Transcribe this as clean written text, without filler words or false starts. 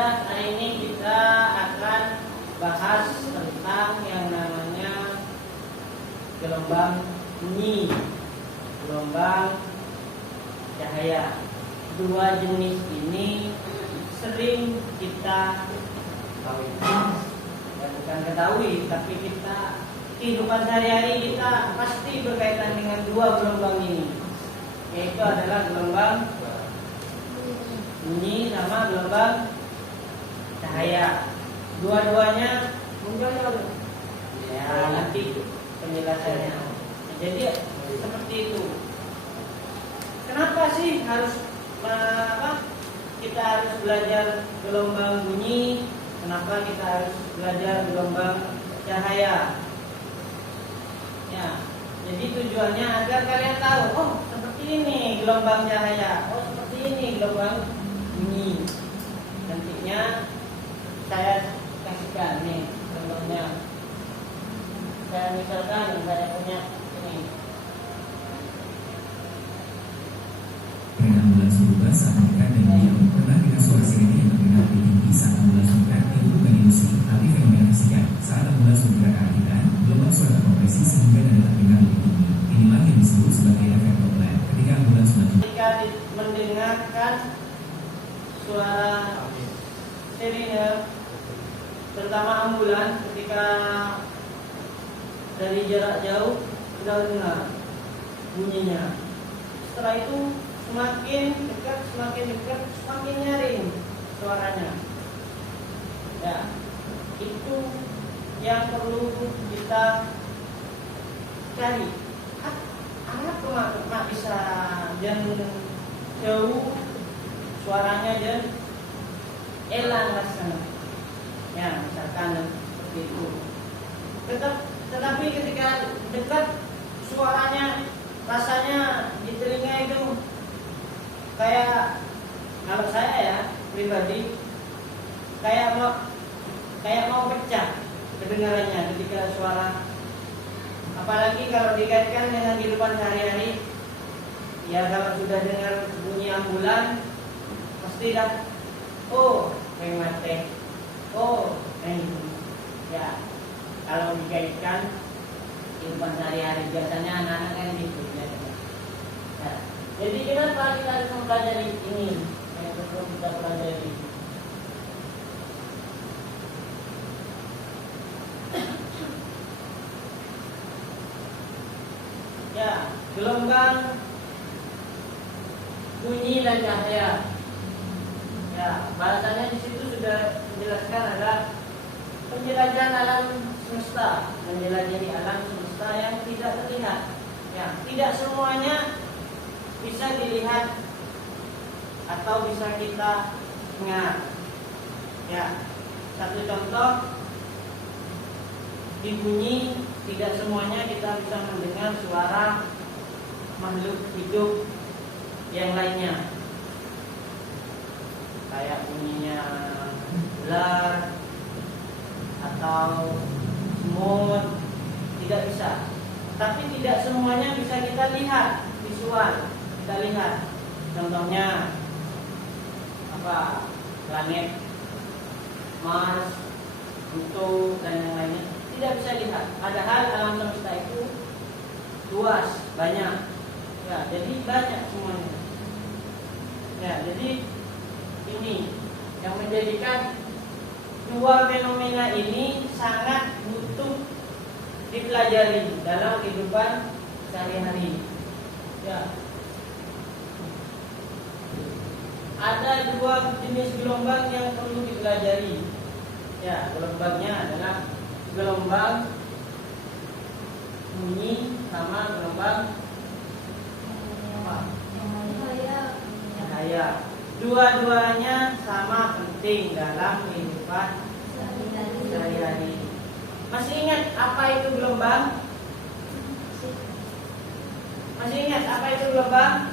Hari ini kita akan bahas tentang yang namanya gelombang bunyi, gelombang cahaya. Dua jenis ini sering kita ketahui, ya, bukan ketahui, tapi kita kehidupan sehari-hari kita pasti berkaitan dengan dua gelombang ini, yaitu adalah gelombang bunyi sama gelombang cahaya. Dua-duanya ya nanti penjelasannya. Jadi seperti itu. Kenapa sih kita harus belajar gelombang bunyi? Kenapa kita harus belajar gelombang cahaya? Ya, jadi tujuannya agar kalian tahu, oh seperti ini gelombang cahaya, oh seperti ini gelombang bunyi. Nantinya saya kasihkan nih contohnya. Saya misalkan saya punya ini. Dengan ambulans berubah saat mendekat dan diam, pernah dengar suara sirene yang terdengar lebih tinggi saat ambulans mendekat? Itu bukan ilusi, tapi fenomena fisika. Saat ambulans bergerak ke arah kita, gelombang suara terkompresi sehingga nada terdengar lebih tinggi. Inilah yang disebut sebagai efek Doppler. Ketika ambulans maju, Ketika mendengarkan suara sirene, terutama ambulans, ketika dari jarak jauh sudah dengar bunyinya. Setelah itu semakin dekat, semakin nyaring suaranya. Ya, itu yang perlu kita cari. Anak bisa jauh suaranya dan elang rasanya. Ya, misalkan seperti itu. Tetapi ketika dekat suaranya rasanya di telinga itu kayak, kalau saya ya pribadi kayak mau pecah kedengarannya ketika suara, apalagi kalau dikaitkan dengan kehidupan sehari-hari. Ya kalau sudah dengar bunyi ambulan pasti dah, oh mate, oh ini. Ya kalau dikaitkan kehidupan sehari-hari biasanya anak-anak kan gitu ya. Nah, jadi kenapa kita harus mempelajari ini? Yang perlu kita pelajari. Ya, gelombang bunyi dan cahaya. Ya, bahasannya di situ sudah menjelaskan ada penjelajahan alam semesta, menjelajahi alam semesta yang tidak terlihat. Ya, tidak semuanya bisa dilihat atau bisa kita dengar. Ya, satu contoh di bunyi, tidak semuanya kita bisa mendengar suara makhluk hidup yang lainnya, kayak bunyinya ular atau semut, tidak bisa. Tapi tidak semuanya bisa kita lihat, visual kita lihat. Contohnya apa? Planet Mars, Pluto dan yang lainnya tidak bisa lihat. Padahal alam semesta itu luas, banyak. Ya, jadi banyak semuanya. Ya, jadi ini yang menjadikan dua fenomena ini sangat butuh dipelajari dalam kehidupan sehari-hari. Ya. Ada dua jenis gelombang yang perlu dipelajari. Ya, gelombangnya adalah gelombang bunyi sama gelombang apa? Cahaya. Dua-duanya sama penting dalam kehidupan sehari-hari. Masih ingat apa itu gelombang? Masih ingat apa itu gelombang?